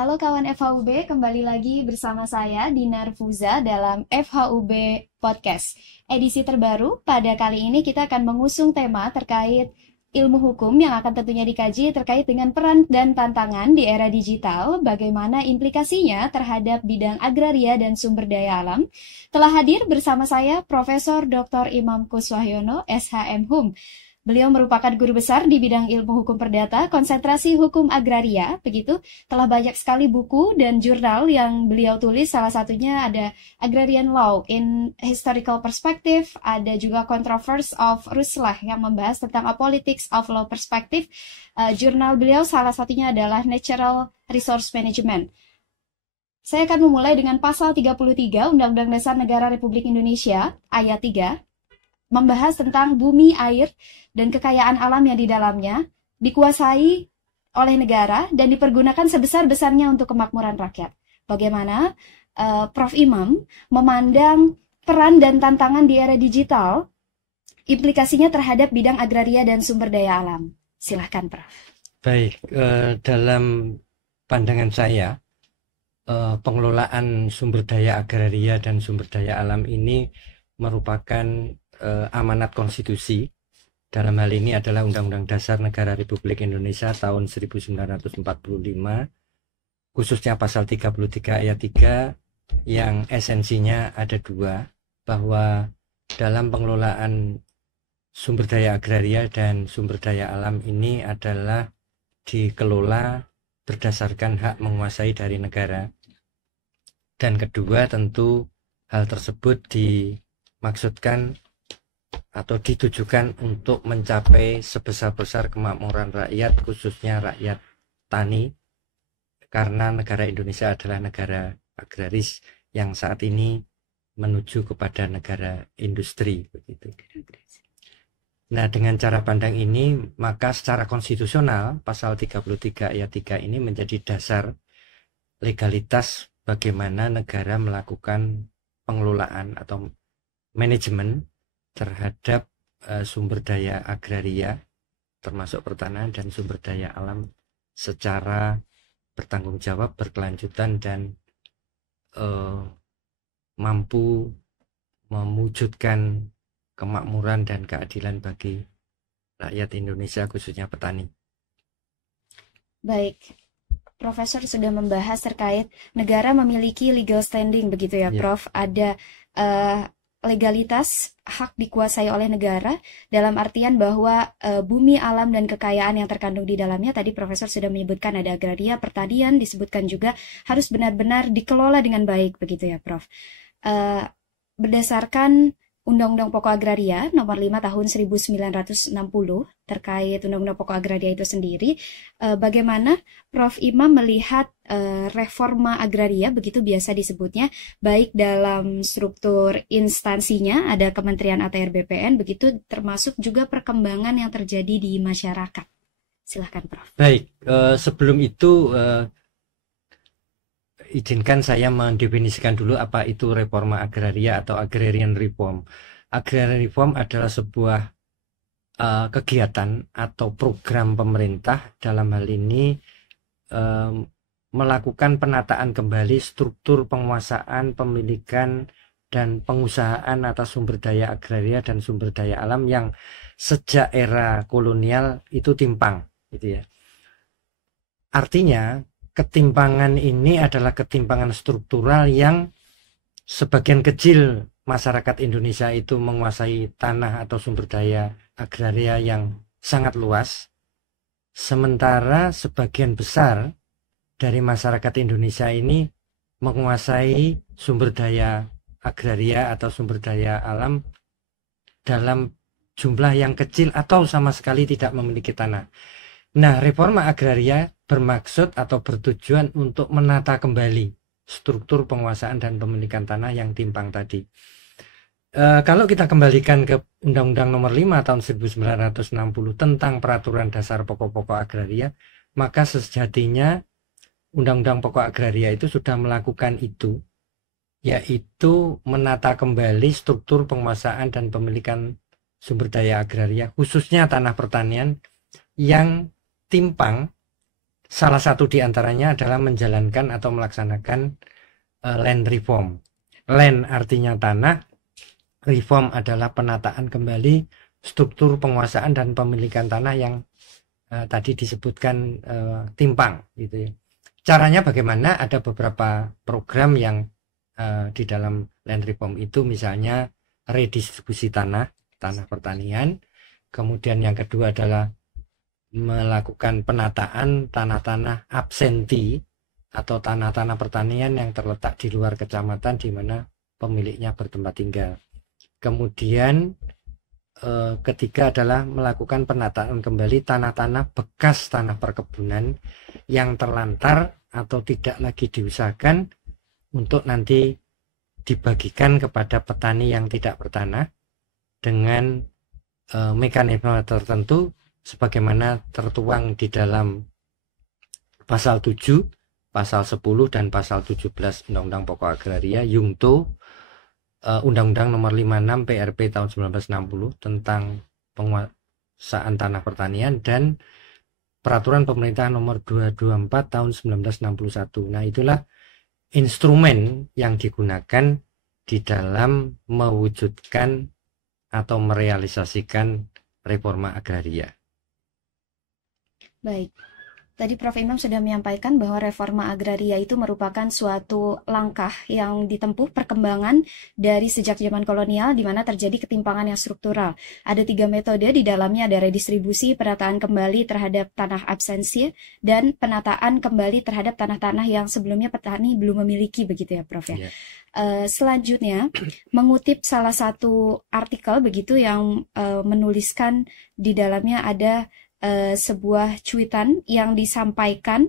Halo kawan FHUB, kembali lagi bersama saya Dinar Fuza dalam FHUB Podcast. Edisi terbaru, pada kali ini kita akan mengusung tema terkait ilmu hukum yang akan tentunya dikaji terkait dengan peran dan tantangan di era digital, bagaimana implikasinya terhadap bidang agraria dan sumber daya alam. Telah hadir bersama saya Profesor Dr. Imam Kuswahyono, SHM Hum. Beliau merupakan guru besar di bidang ilmu hukum perdata, konsentrasi hukum agraria, begitu. Telah banyak sekali buku dan jurnal yang beliau tulis, salah satunya ada Agrarian Law in Historical Perspective, ada juga Controversy of Ruslah yang membahas tentang A Politics of Law Perspective. Jurnal beliau salah satunya adalah Natural Resource Management. Saya akan memulai dengan pasal 33 Undang-Undang Dasar Negara Republik Indonesia, ayat 3, membahas tentang bumi, air, dan kekayaan alam yang di dalamnya dikuasai oleh negara dan dipergunakan sebesar-besarnya untuk kemakmuran rakyat. Bagaimana Prof. Imam memandang peran dan tantangan di era digital, implikasinya terhadap bidang agraria dan sumber daya alam. Silahkan, Prof. Baik, dalam pandangan saya, pengelolaan sumber daya agraria dan sumber daya alam ini merupakan amanat konstitusi. Dalam hal ini adalah Undang-Undang Dasar Negara Republik Indonesia tahun 1945, khususnya pasal 33 ayat 3 yang esensinya ada dua, bahwa dalam pengelolaan sumber daya agraria dan sumber daya alam ini adalah dikelola berdasarkan hak menguasai dari negara. Dan kedua, tentu hal tersebut dimaksudkan atau ditujukan untuk mencapai sebesar-besar kemakmuran rakyat, khususnya rakyat tani, karena negara Indonesia adalah negara agraris yang saat ini menuju kepada negara industri, begitu. Nah, dengan cara pandang ini, maka secara konstitusional pasal 33 ayat 3 ini menjadi dasar legalitas bagaimana negara melakukan pengelolaan atau manajemen terhadap sumber daya agraria termasuk pertanian dan sumber daya alam secara bertanggung jawab, berkelanjutan, dan mampu mewujudkan kemakmuran dan keadilan bagi rakyat Indonesia, khususnya petani. Baik, Profesor sudah membahas terkait negara memiliki legal standing, begitu ya, Prof. Ada legalitas hak dikuasai oleh negara dalam artian bahwa bumi, alam, dan kekayaan yang terkandung di dalamnya, tadi Profesor sudah menyebutkan ada agraria, pertanian, disebutkan juga harus benar-benar dikelola dengan baik, begitu ya, Prof. Berdasarkan Undang-Undang Pokok Agraria nomor 5 tahun 1960 terkait Undang-Undang Pokok Agraria itu sendiri, bagaimana Prof. Imam melihat reforma agraria, begitu biasa disebutnya, baik dalam struktur instansinya, ada Kementerian ATR BPN, begitu termasuk juga perkembangan yang terjadi di masyarakat. Silahkan, Prof. Baik, sebelum itu izinkan saya mendefinisikan dulu apa itu reforma agraria atau agrarian reform. Agrarian reform adalah sebuah kegiatan atau program pemerintah, dalam hal ini melakukan penataan kembali struktur penguasaan, pemilikan, dan pengusahaan atas sumber daya agraria dan sumber daya alam yang sejak era kolonial itu timpang, gitu ya. Artinya ketimpangan ini adalah ketimpangan struktural yang sebagian kecil masyarakat Indonesia itu menguasai tanah atau sumber daya agraria yang sangat luas, sementara sebagian besar dari masyarakat Indonesia ini menguasai sumber daya agraria atau sumber daya alam dalam jumlah yang kecil atau sama sekali tidak memiliki tanah. Nah, reforma agraria bermaksud atau bertujuan untuk menata kembali struktur penguasaan dan pemilikan tanah yang timpang tadi. Kalau kita kembalikan ke Undang-Undang Nomor 5 tahun 1960 tentang Peraturan Dasar Pokok-pokok Agraria, maka sejatinya Undang-Undang Pokok Agraria itu sudah melakukan itu, yaitu menata kembali struktur penguasaan dan pemilikan sumber daya agraria, khususnya tanah pertanian yang timpang salah satu di antaranya adalah menjalankan atau melaksanakan land reform. Land artinya tanah, reform adalah penataan kembali struktur penguasaan dan pemilikan tanah yang tadi disebutkan timpang gitu ya. Caranya bagaimana? Ada beberapa program yang di dalam land reform itu, misalnya redistribusi tanah pertanian. Kemudian yang kedua adalah melakukan penataan tanah-tanah absenti atau tanah-tanah pertanian yang terletak di luar kecamatan di mana pemiliknya bertempat tinggal. Kemudian ketiga adalah melakukan penataan kembali tanah-tanah bekas tanah perkebunan yang terlantar atau tidak lagi diusahakan untuk nanti dibagikan kepada petani yang tidak bertanah dengan mekanisme tertentu sebagaimana tertuang di dalam pasal 7, pasal 10 dan pasal 17 Undang-Undang Pokok Agraria Yungto, Undang-Undang Nomor 56 PRP tahun 1960 tentang penguasaan tanah pertanian, dan Peraturan Pemerintah Nomor 224 tahun 1961. Nah, itulah instrumen yang digunakan di dalam mewujudkan atau merealisasikan reforma agraria. Baik. Tadi Prof. Imam sudah menyampaikan bahwa reforma agraria itu merupakan suatu langkah yang ditempuh perkembangan dari sejak zaman kolonial di mana terjadi ketimpangan yang struktural. Ada 3 metode di dalamnya, ada redistribusi, penataan kembali terhadap tanah absensi, dan penataan kembali terhadap tanah-tanah yang sebelumnya petani belum memiliki, begitu ya Prof ya. Selanjutnya, mengutip salah satu artikel begitu yang menuliskan di dalamnya ada sebuah cuitan yang disampaikan,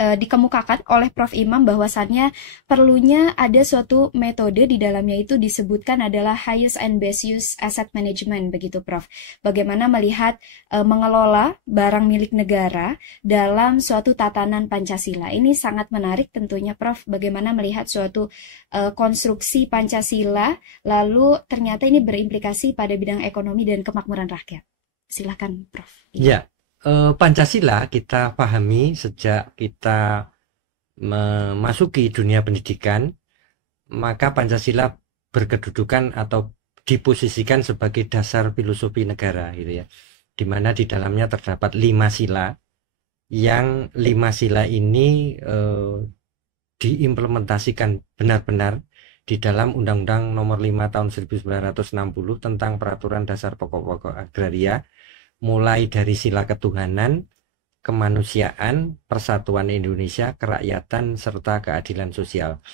dikemukakan oleh Prof. Imam bahwasannya perlunya ada suatu metode di dalamnya, itu disebutkan adalah highest and best use asset management, begitu Prof. Bagaimana melihat mengelola barang milik negara dalam suatu tatanan Pancasila. Ini sangat menarik tentunya Prof. Bagaimana melihat suatu konstruksi Pancasila lalu ternyata ini berimplikasi pada bidang ekonomi dan kemakmuran rakyat. Silakan Prof. Ya, Pancasila kita pahami sejak kita memasuki dunia pendidikan, maka Pancasila berkedudukan atau diposisikan sebagai dasar filosofi negara gitu ya, di mana di dalamnya terdapat 5 sila, yang 5 sila ini diimplementasikan benar-benar di dalam Undang-Undang Nomor 5 tahun 1960 tentang Peraturan Dasar Pokok-Pokok Agraria, mulai dari sila ketuhanan, kemanusiaan, persatuan Indonesia, kerakyatan, serta keadilan sosial.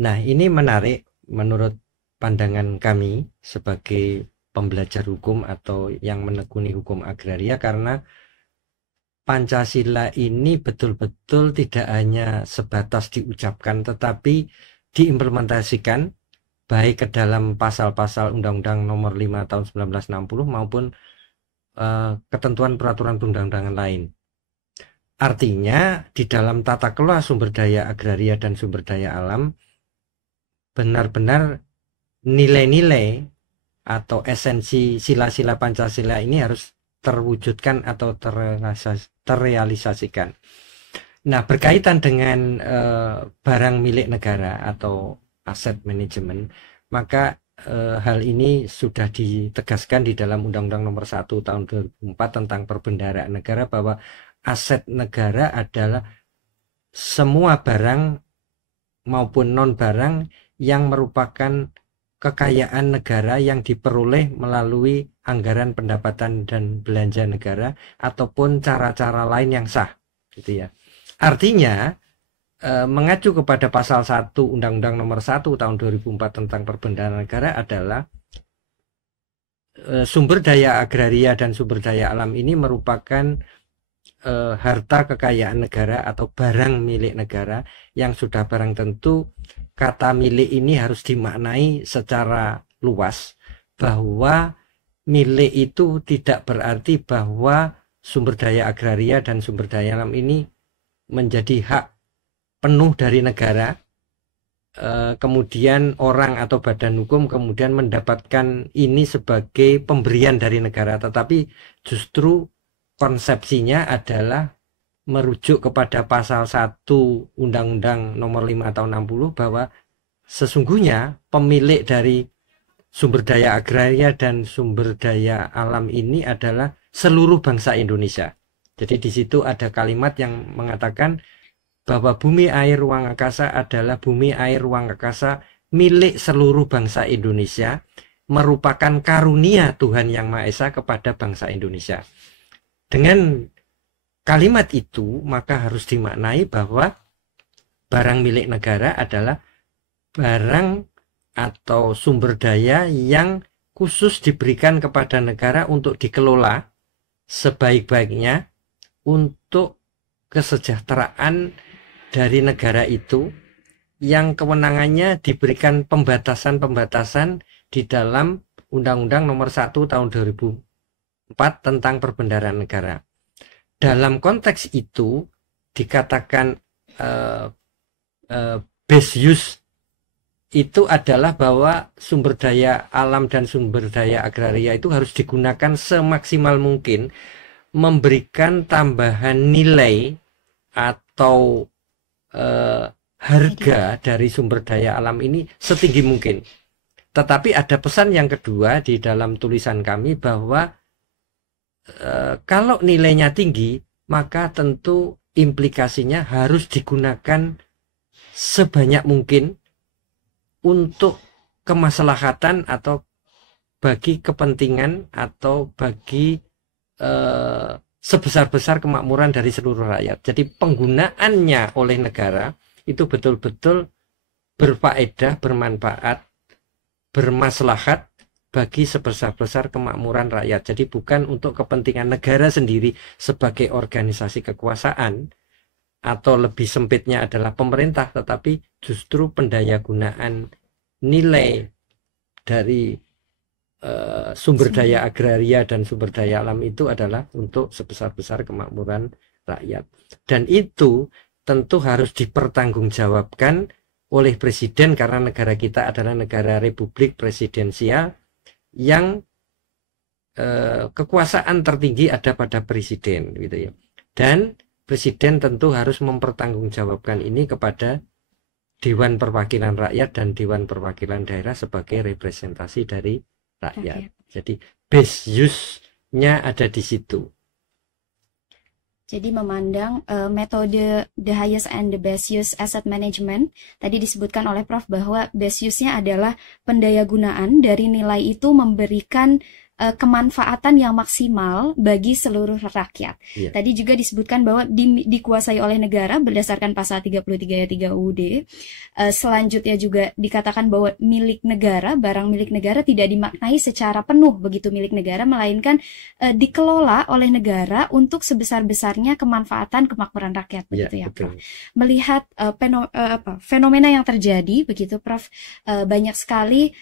Nah, ini menarik menurut pandangan kami sebagai pembelajar hukum atau yang menekuni hukum agraria, karena Pancasila ini betul-betul tidak hanya sebatas diucapkan tetapi diimplementasikan baik ke dalam pasal-pasal Undang-Undang Nomor 5 tahun 1960 maupun ketentuan peraturan perundang-undangan lain. Artinya di dalam tata kelola sumber daya agraria dan sumber daya alam, benar-benar nilai-nilai atau esensi sila-sila Pancasila ini harus terwujudkan atau terrealisasikan. Nah, berkaitan dengan barang milik negara atau aset manajemen, maka hal ini sudah ditegaskan di dalam Undang-Undang Nomor 1 tahun 2004 tentang perbendaharaan negara, bahwa aset negara adalah semua barang maupun non-barang yang merupakan kekayaan negara yang diperoleh melalui anggaran pendapatan dan belanja negara ataupun cara-cara lain yang sah, gitu ya. Artinya mengacu kepada pasal 1 Undang-Undang Nomor 1 tahun 2004 tentang perbendaharaan negara adalah sumber daya agraria dan sumber daya alam ini merupakan harta kekayaan negara atau barang milik negara yang sudah barang tentu. Kata milik ini harus dimaknai secara luas, bahwa milik itu tidak berarti bahwa sumber daya agraria dan sumber daya alam ini menjadi hak penuh dari negara, kemudian orang atau badan hukum kemudian mendapatkan ini sebagai pemberian dari negara, tetapi justru konsepsinya adalah merujuk kepada pasal 1 Undang-Undang Nomor 5 Tahun 60 bahwa sesungguhnya pemilik dari sumber daya agraria dan sumber daya alam ini adalah seluruh bangsa Indonesia. Jadi di situ ada kalimat yang mengatakan bahwa bumi, air, ruang angkasa adalah bumi, air, ruang angkasa milik seluruh bangsa Indonesia, merupakan karunia Tuhan Yang Maha Esa kepada bangsa Indonesia. Dengan kalimat itu maka harus dimaknai bahwa barang milik negara adalah barang atau sumber daya yang khusus diberikan kepada negara untuk dikelola sebaik-baiknya untuk kesejahteraan dari negara itu, yang kewenangannya diberikan pembatasan-pembatasan di dalam Undang-Undang Nomor 1 Tahun 2004 tentang Perbendaharaan Negara. Dalam konteks itu dikatakan base use itu adalah bahwa sumber daya alam dan sumber daya agraria itu harus digunakan semaksimal mungkin, memberikan tambahan nilai atau harga dari sumber daya alam ini setinggi mungkin. Tetapi ada pesan yang kedua di dalam tulisan kami bahwa kalau nilainya tinggi, maka tentu implikasinya harus digunakan sebanyak mungkin untuk kemaslahatan atau bagi kepentingan atau bagi sebesar-besar kemakmuran dari seluruh rakyat. Jadi penggunaannya oleh negara itu betul-betul berfaedah, bermanfaat, bermaslahat bagi sebesar-besar kemakmuran rakyat. Jadi bukan untuk kepentingan negara sendiri sebagai organisasi kekuasaan, atau lebih sempitnya adalah pemerintah, tetapi justru pendayagunaan nilai dari sumber daya agraria dan sumber daya alam itu adalah untuk sebesar-besar kemakmuran rakyat. Dan itu tentu harus dipertanggungjawabkan oleh presiden, karena negara kita adalah negara republik presidensial yang kekuasaan tertinggi ada pada presiden, gitu ya. Dan presiden tentu harus mempertanggungjawabkan ini kepada Dewan Perwakilan Rakyat dan Dewan Perwakilan Daerah sebagai representasi dari rakyat. Jadi base use-nya ada di situ. Jadi memandang metode the highest and the best use asset management, tadi disebutkan oleh Prof bahwa best use-nya adalah pendayagunaan dari nilai itu memberikan kemanfaatan yang maksimal bagi seluruh rakyat. Yeah. Tadi juga disebutkan bahwa dikuasai oleh negara berdasarkan pasal 33 ayat 3 UUD. Selanjutnya juga dikatakan bahwa milik negara, barang milik negara tidak dimaknai secara penuh begitu milik negara, melainkan dikelola oleh negara untuk sebesar-besarnya kemanfaatan kemakmuran rakyat, begitu ya, Prof. Melihat fenomena yang terjadi begitu, Prof, banyak sekali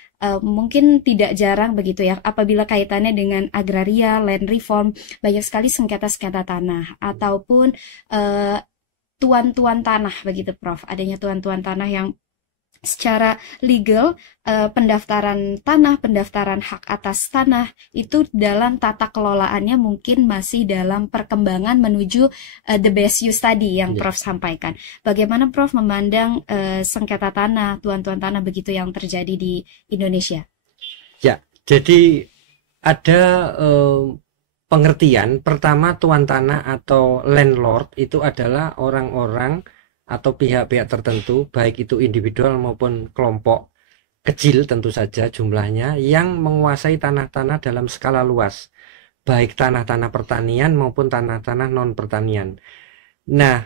mungkin tidak jarang begitu ya, apabila kaitannya dengan agraria, land reform, banyak sekali sengketa-sengketa tanah ataupun tuan-tuan tanah begitu, Prof. Adanya tuan-tuan tanah yang secara legal, pendaftaran tanah, pendaftaran hak atas tanah itu dalam tata kelolaannya mungkin masih dalam perkembangan menuju the best use tadi yang Prof sampaikan. Bagaimana Prof memandang sengketa tanah, tuan-tuan tanah begitu yang terjadi di Indonesia? Ya, jadi ada pengertian pertama, tuan tanah atau landlord itu adalah orang-orang atau pihak-pihak tertentu, baik itu individual maupun kelompok kecil tentu saja jumlahnya, yang menguasai tanah-tanah dalam skala luas, baik tanah-tanah pertanian maupun tanah-tanah non pertanian. Nah,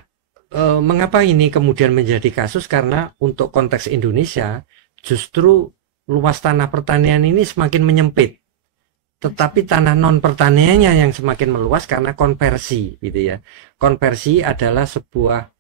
mengapa ini kemudian menjadi kasus? Karena untuk konteks Indonesia justru luas tanah pertanian ini semakin menyempit, tetapi tanah non pertaniannya yang semakin meluas karena konversi, gitu ya. Konversi adalah sebuah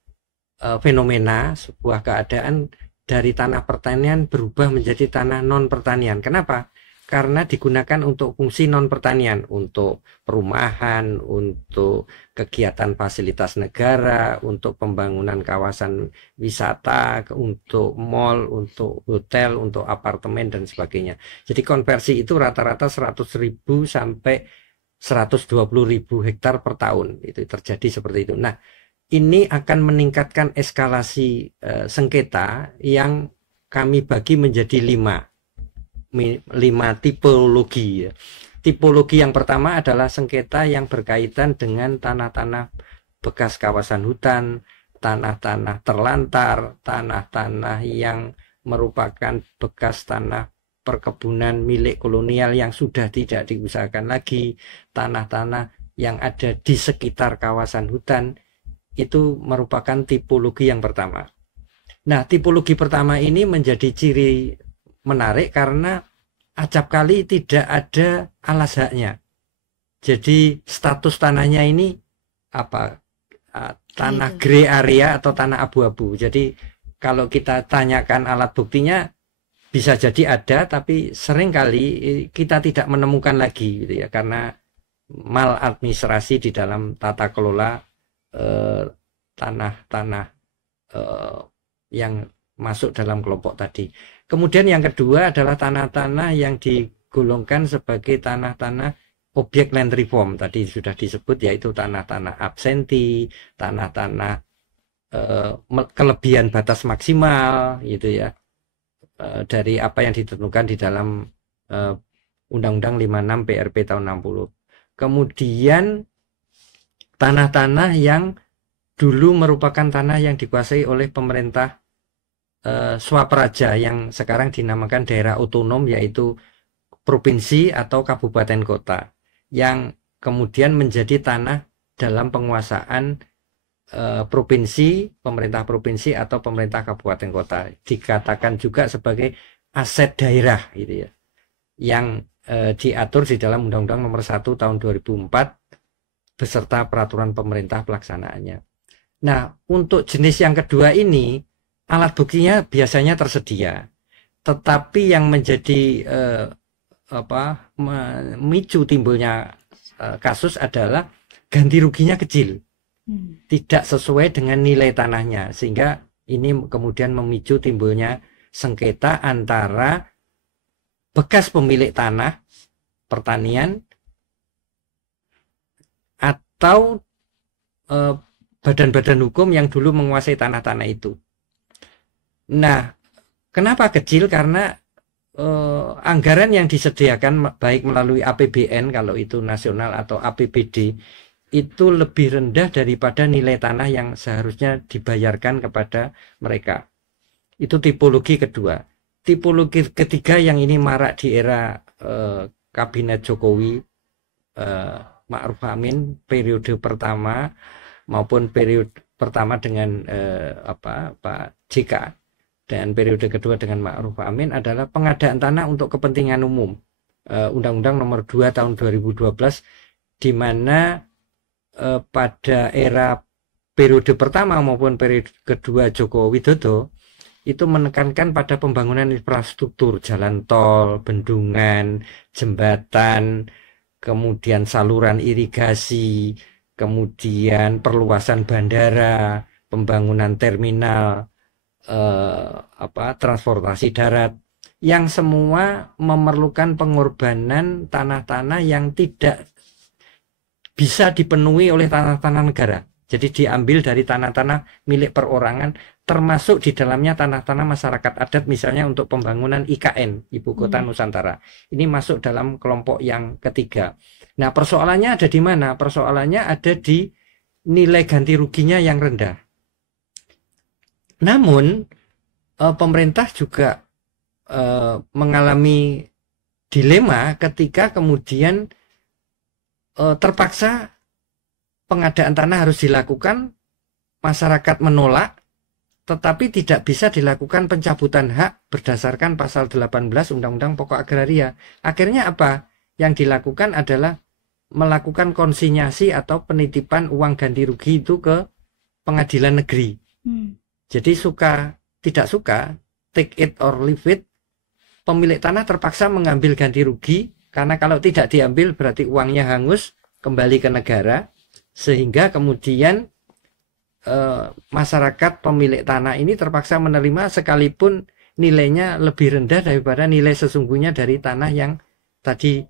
fenomena, sebuah keadaan dari tanah pertanian berubah menjadi tanah non pertanian. Kenapa? Karena digunakan untuk fungsi non pertanian, untuk perumahan, untuk kegiatan fasilitas negara, untuk pembangunan kawasan wisata, untuk mall, untuk hotel, untuk apartemen dan sebagainya. Jadi konversi itu rata-rata 100.000 sampai 120.000 hektar per tahun, itu terjadi seperti itu. Nah, ini akan meningkatkan eskalasi sengketa yang kami bagi menjadi 5 tipologi. Tipologi yang pertama adalah sengketa yang berkaitan dengan tanah-tanah bekas kawasan hutan, tanah-tanah terlantar, tanah-tanah yang merupakan bekas tanah perkebunan milik kolonial yang sudah tidak diusahakan lagi, tanah-tanah yang ada di sekitar kawasan hutan. Itu merupakan tipologi yang pertama. Nah, tipologi pertama ini menjadi ciri menarik karena acap kali tidak ada alas haknya. Jadi status tanahnya ini apa? Tanah gray area atau tanah abu-abu. Jadi kalau kita tanyakan alat buktinya bisa jadi ada, tapi seringkali kita tidak menemukan lagi gitu ya, karena maladministrasi di dalam tata kelola tanah-tanah yang masuk dalam kelompok tadi. Kemudian yang kedua adalah tanah-tanah yang digolongkan sebagai tanah-tanah objek land reform. Tadi sudah disebut, yaitu tanah-tanah absenti, tanah-tanah kelebihan batas maksimal gitu ya, dari apa yang ditentukan di dalam Undang-Undang 56 PRP tahun 60. Kemudian tanah-tanah yang dulu merupakan tanah yang dikuasai oleh pemerintah swapraja yang sekarang dinamakan daerah otonom, yaitu provinsi atau kabupaten kota, yang kemudian menjadi tanah dalam penguasaan provinsi, pemerintah provinsi atau pemerintah kabupaten kota. Dikatakan juga sebagai aset daerah gitu ya, yang diatur di dalam Undang-Undang Nomor 1 Tahun 2004 beserta peraturan pemerintah pelaksanaannya. Nah, untuk jenis yang kedua ini alat buktinya biasanya tersedia, tetapi yang menjadi memicu timbulnya kasus adalah ganti ruginya kecil, tidak sesuai dengan nilai tanahnya, sehingga ini kemudian memicu timbulnya sengketa antara bekas pemilik tanah pertanian atau badan-badan hukum yang dulu menguasai tanah-tanah itu. Nah, kenapa kecil? Karena anggaran yang disediakan baik melalui APBN kalau itu nasional atau APBD itu lebih rendah daripada nilai tanah yang seharusnya dibayarkan kepada mereka. Itu tipologi kedua. Tipologi ketiga yang ini marak di era Kabinet Jokowi Ma'ruf Amin periode pertama maupun periode pertama dengan Pak JK dan periode kedua dengan Ma'ruf Amin adalah pengadaan tanah untuk kepentingan umum. Undang-Undang Nomor 2 Tahun 2012, di mana pada era periode pertama maupun periode kedua Joko Widodo itu menekankan pada pembangunan infrastruktur, jalan tol, bendungan, jembatan, kemudian saluran irigasi, kemudian perluasan bandara, pembangunan terminal, transportasi darat, yang semua memerlukan pengorbanan tanah-tanah yang tidak bisa dipenuhi oleh tanah-tanah negara. Jadi diambil dari tanah-tanah milik perorangan, termasuk di dalamnya tanah-tanah masyarakat adat, misalnya untuk pembangunan IKN, Ibu Kota Nusantara. Ini masuk dalam kelompok yang ketiga. Nah, persoalannya ada di mana? Persoalannya ada di nilai ganti ruginya yang rendah. Namun, pemerintah juga mengalami dilema ketika kemudian terpaksa pengadaan tanah harus dilakukan, masyarakat menolak, tetapi tidak bisa dilakukan pencabutan hak berdasarkan pasal 18 Undang-Undang Pokok Agraria. Akhirnya apa? Yang dilakukan adalah melakukan konsinyasi atau penitipan uang ganti rugi itu ke pengadilan negeri. Jadi suka tidak suka, take it or leave it, pemilik tanah terpaksa mengambil ganti rugi, karena kalau tidak diambil berarti uangnya hangus kembali ke negara, sehingga kemudian masyarakat pemilik tanah ini terpaksa menerima sekalipun nilainya lebih rendah daripada nilai sesungguhnya dari tanah yang tadi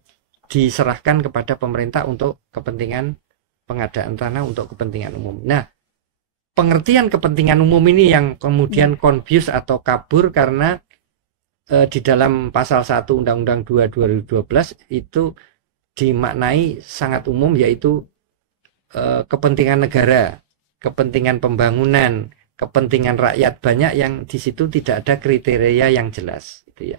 diserahkan kepada pemerintah untuk kepentingan pengadaan tanah untuk kepentingan umum. Nah, pengertian kepentingan umum ini yang kemudian confuse atau kabur karena di dalam pasal 1 Undang-Undang 2 2012 itu dimaknai sangat umum, yaitu kepentingan negara, kepentingan pembangunan, kepentingan rakyat banyak, yang di situ tidak ada kriteria yang jelas gitu ya.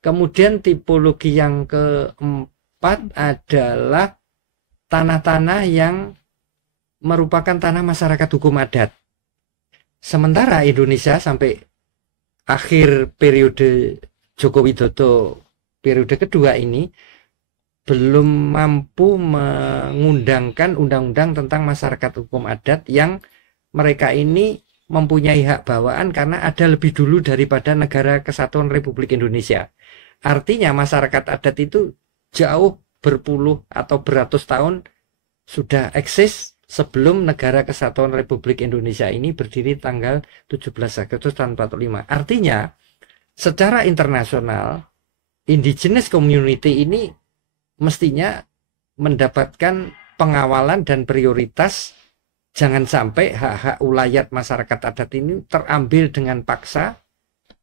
Kemudian tipologi yang keempat adalah tanah-tanah yang merupakan tanah masyarakat hukum adat. Sementara Indonesia sampai akhir periode Joko Widodo periode kedua ini belum mampu mengundangkan undang-undang tentang masyarakat hukum adat yang mereka ini mempunyai hak bawaan karena ada lebih dulu daripada Negara Kesatuan Republik Indonesia. Artinya masyarakat adat itu jauh berpuluh atau beratus tahun sudah eksis sebelum Negara Kesatuan Republik Indonesia ini berdiri tanggal 17 Agustus tahun 45. Artinya secara internasional indigenous community ini mestinya mendapatkan pengawalan dan prioritas. Jangan sampai hak-hak ulayat masyarakat adat ini terambil dengan paksa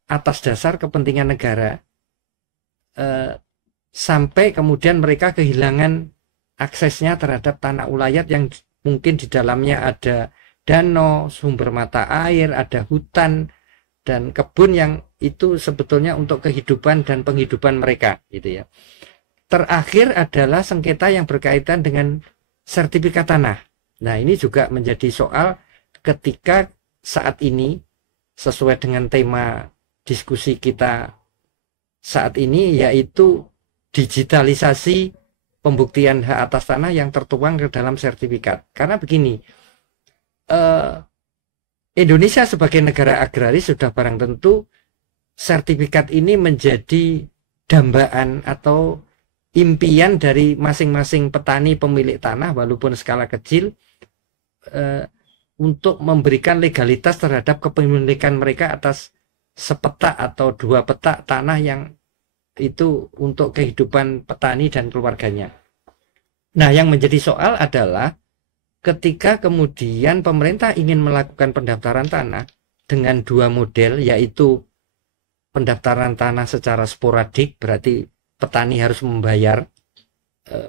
atas dasar kepentingan negara, sampai kemudian mereka kehilangan aksesnya terhadap tanah ulayat yang mungkin di dalamnya ada danau, sumber mata air, ada hutan dan kebun yang itu sebetulnya untuk kehidupan dan penghidupan mereka gitu ya. Terakhir adalah sengketa yang berkaitan dengan sertifikat tanah. Nah, ini juga menjadi soal ketika saat ini sesuai dengan tema diskusi kita saat ini, yaitu digitalisasi pembuktian hak atas tanah yang tertuang ke dalam sertifikat. Karena begini, Indonesia sebagai negara agraris sudah barang tentu sertifikat ini menjadi dambaan atau impian dari masing-masing petani pemilik tanah walaupun skala kecil, untuk memberikan legalitas terhadap kepemilikan mereka atas sepetak atau dua petak tanah yang itu untuk kehidupan petani dan keluarganya. Nah, yang menjadi soal adalah ketika kemudian pemerintah ingin melakukan pendaftaran tanah dengan dua model, yaitu pendaftaran tanah secara sporadik, berarti petani harus membayar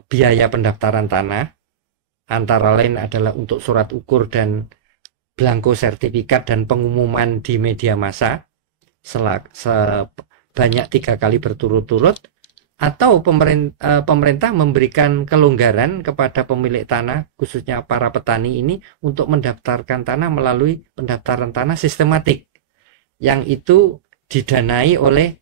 biaya pendaftaran tanah, antara lain adalah untuk surat ukur dan blanko sertifikat dan pengumuman di media massa sebanyak 3 kali berturut-turut, atau pemerintah memberikan kelonggaran kepada pemilik tanah, khususnya para petani ini, untuk mendaftarkan tanah melalui pendaftaran tanah sistematik yang itu didanai oleh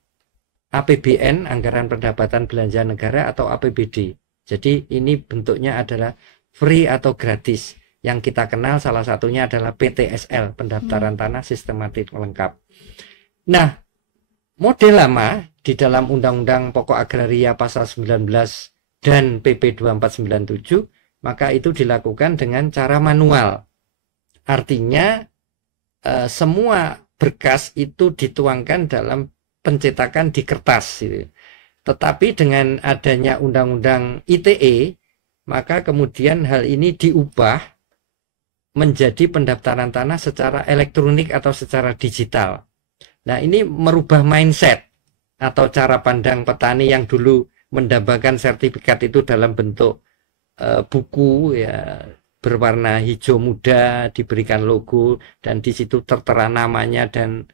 APBN, Anggaran Pendapatan Belanja Negara, atau APBD. Jadi ini bentuknya adalah free atau gratis. Yang kita kenal salah satunya adalah PTSL, Pendaftaran Tanah Sistematik Lengkap. Nah, model lama di dalam Undang-Undang Pokok Agraria pasal 19 dan PP 2497, maka itu dilakukan dengan cara manual. Artinya semua berkas itu dituangkan dalam pencetakan di kertas gitu. Tetapi dengan adanya Undang-Undang ITE, maka kemudian hal ini diubah menjadi pendaftaran tanah secara elektronik atau secara digital. Nah, ini merubah mindset atau cara pandang petani yang dulu mendambakan sertifikat itu dalam bentuk buku ya, berwarna hijau muda, diberikan logo dan di situ tertera namanya dan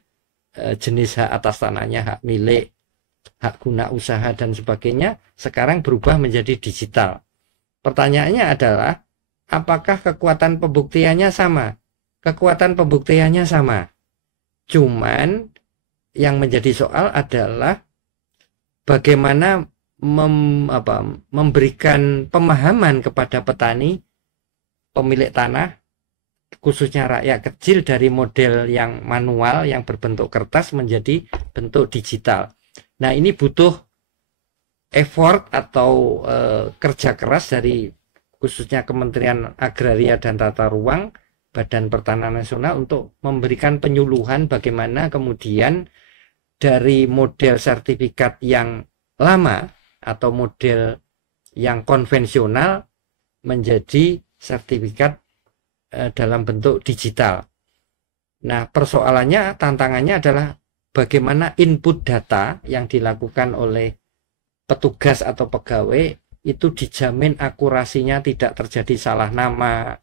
jenis hak atas tanahnya, hak milik, hak guna usaha dan sebagainya, sekarang berubah menjadi digital. Pertanyaannya adalah, apakah kekuatan pembuktiannya sama? Kekuatan pembuktiannya sama. Cuman yang menjadi soal adalah bagaimana memberikan pemahaman kepada petani pemilik tanah, khususnya rakyat kecil, dari model yang manual yang berbentuk kertas menjadi bentuk digital. Nah, ini butuh effort atau kerja keras dari khususnya Kementerian Agraria dan Tata Ruang, Badan Pertanahan Nasional, untuk memberikan penyuluhan bagaimana kemudian dari model sertifikat yang lama atau model yang konvensional menjadi sertifikat dalam bentuk digital. Nah, persoalannya, tantangannya adalah bagaimana input data yang dilakukan oleh petugas atau pegawai itu dijamin akurasinya, tidak terjadi salah nama,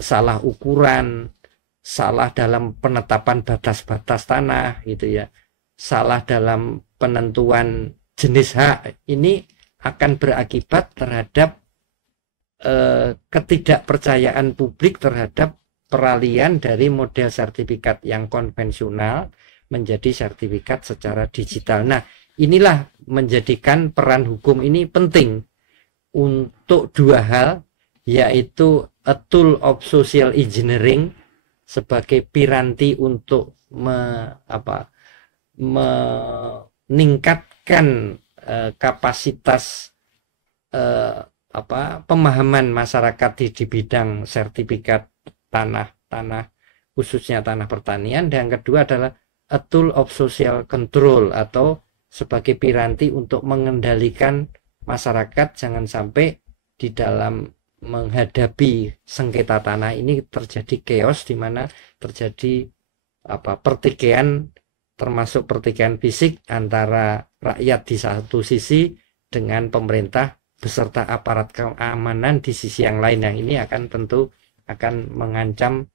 salah ukuran, salah dalam penetapan batas-batas tanah gitu ya, salah dalam penentuan jenis hak. Ini akan berakibat terhadap ketidakpercayaan publik terhadap peralihan dari model sertifikat yang konvensional menjadi sertifikat secara digital. Nah, inilah menjadikan peran hukum ini penting untuk dua hal, yaitu a tool of social engineering sebagai piranti untuk meningkatkan kapasitas pemahaman masyarakat di bidang sertifikat tanah khususnya tanah pertanian, dan yang kedua adalah a tool of social control atau sebagai piranti untuk mengendalikan masyarakat jangan sampai di dalam menghadapi sengketa tanah ini terjadi chaos, di mana terjadi pertikaian, termasuk pertikaian fisik antara rakyat di satu sisi dengan pemerintah beserta aparat keamanan di sisi yang lain, yang ini akan tentu akan mengancam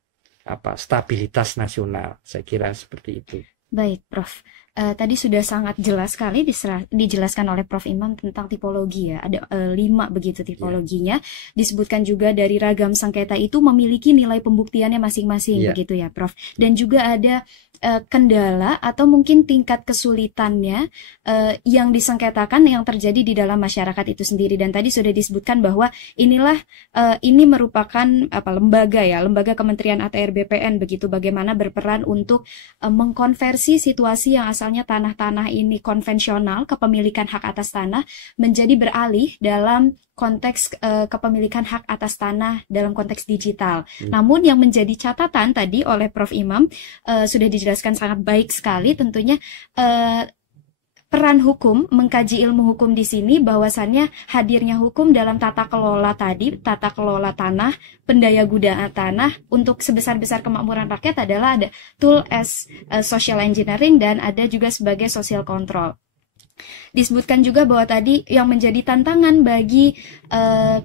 stabilitas nasional. Saya kira seperti itu. Baik, Prof. Tadi sudah sangat jelas sekali dijelaskan oleh Prof. Imam tentang tipologi ya. Ada 5 begitu tipologinya. Disebutkan juga dari ragam sengketa itu memiliki nilai pembuktiannya masing-masing begitu ya, Prof. Dan juga ada kendala atau mungkin tingkat kesulitannya yang disengketakan yang terjadi di dalam masyarakat itu sendiri. Dan tadi sudah disebutkan bahwa ini merupakan lembaga Kementerian ATR BPN begitu, bagaimana berperan untuk mengkonversi situasi yang asalnya tanah-tanah ini konvensional, kepemilikan hak atas tanah, menjadi beralih dalam konteks kepemilikan hak atas tanah dalam konteks digital. Namun yang menjadi catatan tadi oleh Prof. Imam sudah dijelaskan sangat baik sekali, tentunya peran hukum, mengkaji ilmu hukum di sini, bahwasannya hadirnya hukum dalam tata kelola tanah, pendayagudaan tanah untuk sebesar-besar kemakmuran rakyat adalah ada tool as social engineering dan ada juga sebagai social control. Disebutkan juga bahwa tadi yang menjadi tantangan bagi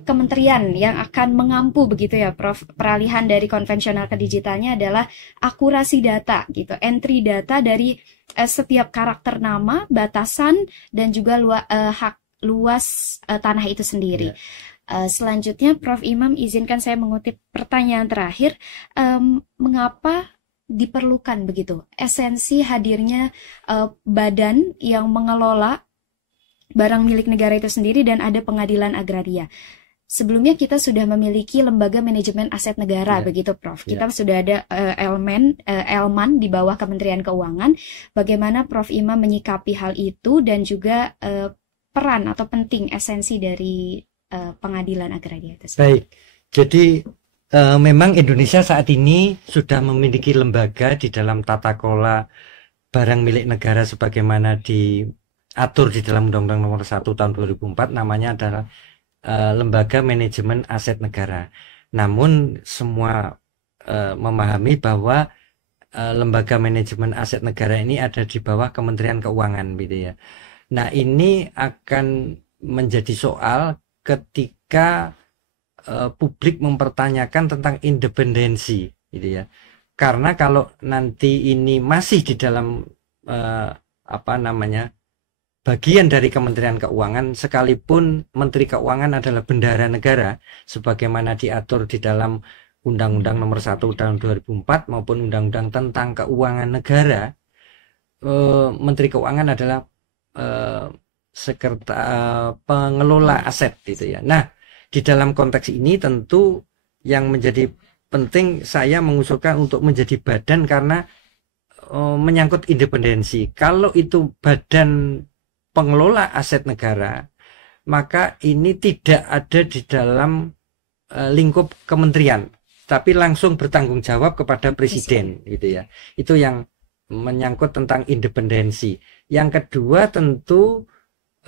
kementerian yang akan mengampu begitu ya, Prof, peralihan dari konvensional ke digitalnya adalah akurasi data gitu, entry data dari setiap karakter nama, batasan dan juga luas tanah itu sendiri. Selanjutnya, Prof. Imam, izinkan saya mengutip pertanyaan terakhir, mengapa diperlukan begitu esensi hadirnya badan yang mengelola barang milik negara itu sendiri dan ada pengadilan agraria. Sebelumnya kita sudah memiliki lembaga manajemen aset negara begitu, Prof. Kita sudah ada Elman di bawah Kementerian Keuangan. Bagaimana Prof. Imam menyikapi hal itu dan juga peran atau penting esensi dari pengadilan agraria itu sendiri? Baik. Jadi memang Indonesia saat ini sudah memiliki lembaga di dalam tata kelola barang milik negara sebagaimana diatur di dalam Undang-Undang Nomor 1 Tahun 2004, namanya adalah Lembaga Manajemen Aset Negara. Namun semua memahami bahwa Lembaga Manajemen Aset Negara ini ada di bawah Kementerian Keuangan gitu ya. Nah, ini akan menjadi soal ketika publik mempertanyakan tentang independensi gitu ya. Karena kalau nanti ini masih di dalam bagian dari Kementerian Keuangan, sekalipun Menteri Keuangan adalah bendahara negara sebagaimana diatur di dalam Undang-Undang Nomor 1 Tahun 2004 maupun Undang-Undang tentang Keuangan Negara, Menteri Keuangan adalah pengelola aset gitu ya. Nah, di dalam konteks ini tentu yang menjadi penting saya mengusulkan untuk menjadi badan karena menyangkut independensi. Kalau itu badan pengelola aset negara, maka ini tidak ada di dalam lingkup kementerian, tapi langsung bertanggung jawab kepada presiden gitu ya. Itu yang menyangkut tentang independensi. Yang kedua tentu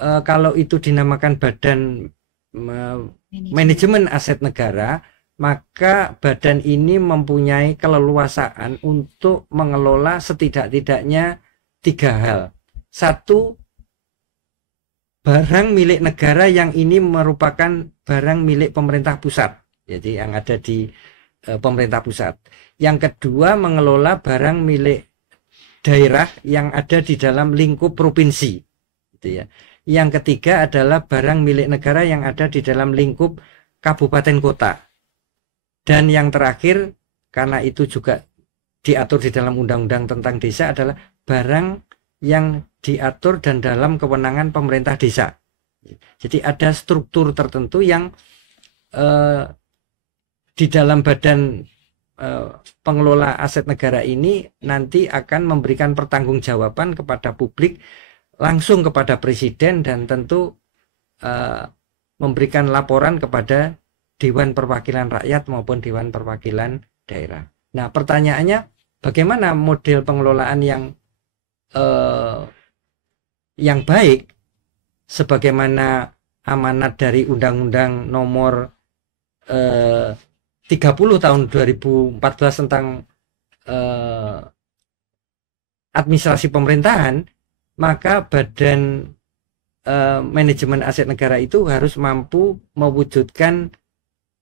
kalau itu dinamakan badan manajemen aset negara, maka badan ini mempunyai keleluasaan untuk mengelola setidak-tidaknya 3 hal. 1, barang milik negara yang ini merupakan barang milik pemerintah pusat, jadi yang ada di pemerintah pusat. Yang kedua, mengelola barang milik daerah yang ada di dalam lingkup provinsi, gitu ya. Yang ketiga adalah barang milik negara yang ada di dalam lingkup kabupaten kota. Dan yang terakhir, karena itu juga diatur di dalam undang-undang tentang desa, adalah barang yang diatur dan dalam kewenangan pemerintah desa. Jadi ada struktur tertentu yang di dalam badan pengelola aset negara ini nanti akan memberikan pertanggungjawaban kepada publik, langsung kepada presiden, dan tentu memberikan laporan kepada Dewan Perwakilan Rakyat maupun Dewan Perwakilan Daerah. Nah, pertanyaannya, bagaimana model pengelolaan yang baik sebagaimana amanat dari Undang-Undang Nomor 30 tahun 2014 tentang administrasi pemerintahan, maka Badan Manajemen Aset Negara itu harus mampu mewujudkan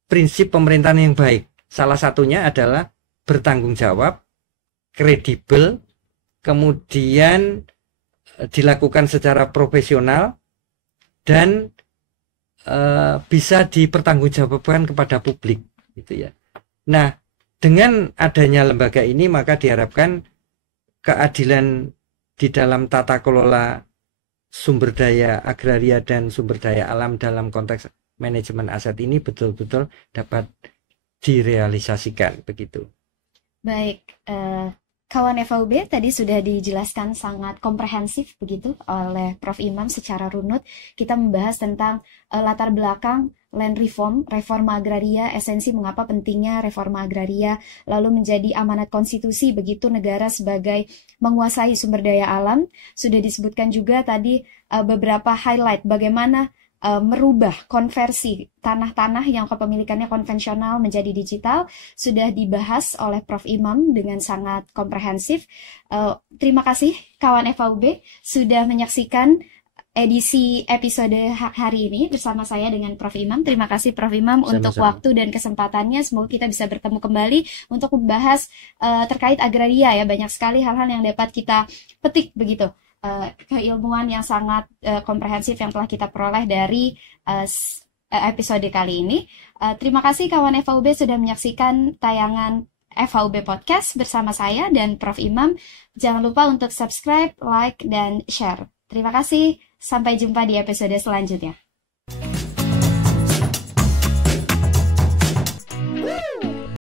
prinsip pemerintahan yang baik. Salah satunya adalah bertanggung jawab, kredibel, kemudian dilakukan secara profesional, dan bisa dipertanggungjawabkan kepada publik, gitu ya. Nah, dengan adanya lembaga ini maka diharapkan keadilan di dalam tata kelola sumber daya agraria dan sumber daya alam dalam konteks manajemen aset ini betul-betul dapat direalisasikan, begitu. Baik, kawan FHUB tadi sudah dijelaskan sangat komprehensif begitu oleh Prof. Imam secara runut. Kita membahas tentang latar belakang land reform, reforma agraria, esensi mengapa pentingnya reforma agraria, lalu menjadi amanat konstitusi begitu negara sebagai menguasai sumber daya alam. Sudah disebutkan juga tadi beberapa highlight bagaimana merubah konversi tanah-tanah yang kepemilikannya konvensional menjadi digital, sudah dibahas oleh Prof. Imam dengan sangat komprehensif. Terima kasih kawan FHUB sudah menyaksikan edisi episode hari ini bersama saya dengan Prof. Imam. Terima kasih Prof. Imam untuk waktu dan kesempatannya. Semoga kita bisa bertemu kembali untuk membahas terkait agraria ya. Banyak sekali hal-hal yang dapat kita petik begitu. Keilmuan yang sangat komprehensif yang telah kita peroleh dari episode kali ini. Terima kasih kawan FHUB sudah menyaksikan tayangan FHUB Podcast bersama saya dan Prof. Imam. Jangan lupa untuk subscribe, like, dan share. Terima kasih. Sampai jumpa di episode selanjutnya.